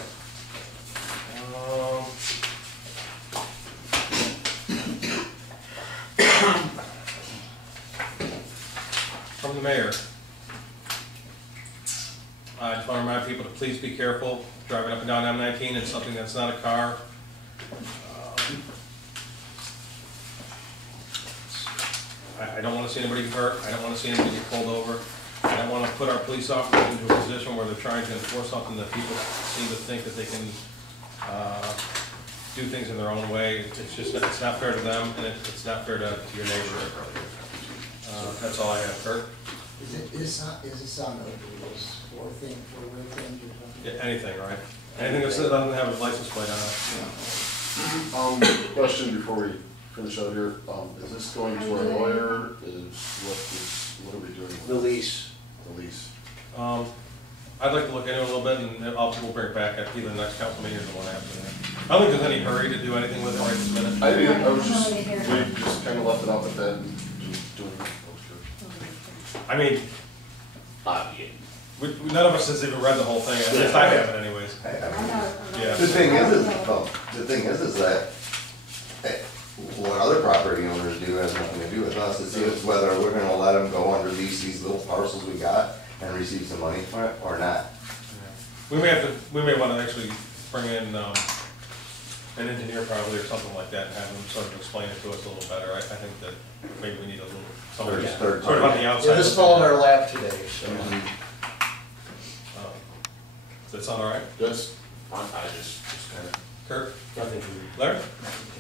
From the mayor. I just want to remind people to please be careful driving up and down M19 in something that's not a car. I don't want to see anybody hurt, I don't want to see anybody get pulled over. I don't want to put our police officers into a position where they're trying to enforce something that people seem to think that they can do things in their own way. It's just, it's not fair to them, and it's not fair to your neighbor. That's all I have, Kurt. Is this on those 4 things or something? Yeah, anything, right? Anything that doesn't have a license plate on it. Question before we finish out here, is this going to our lawyer, what are we doing? with The lease. The lease. I'd like to look into it a little bit, and we'll bring it back at either the next council meeting or the one after that. I don't think there's any hurry to do anything with it right this minute. I didn't, I was I'm just, only here. we just kind of left it up at that and doing, I mean, none of us has even read the whole thing, at least I haven't anyways. I'm not. Yeah. The thing is that what other property owners do has nothing to do with us. It's whether we're gonna let them go under these little parcels we got and receive some money for it or not. We may want to actually bring in an engineer probably or something like that and have them sort of explain it to us a little better. I think that maybe we need a little, somebody Third sort of on party. the outside. Yeah, this fall in our lap today, so. Does that sound all right? that's, I just kind of. Kurt? Nothing for you. Larry?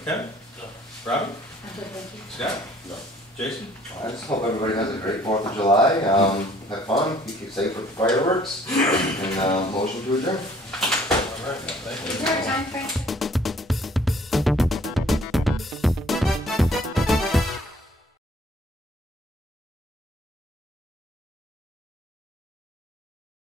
Ken? Robin? I'm good, thank you. Scott? No. Jason? I just hope everybody has a great 4th of July. Have fun, be safe with the fireworks, and motion to adjourn. All right, thank you. Is there a time frame for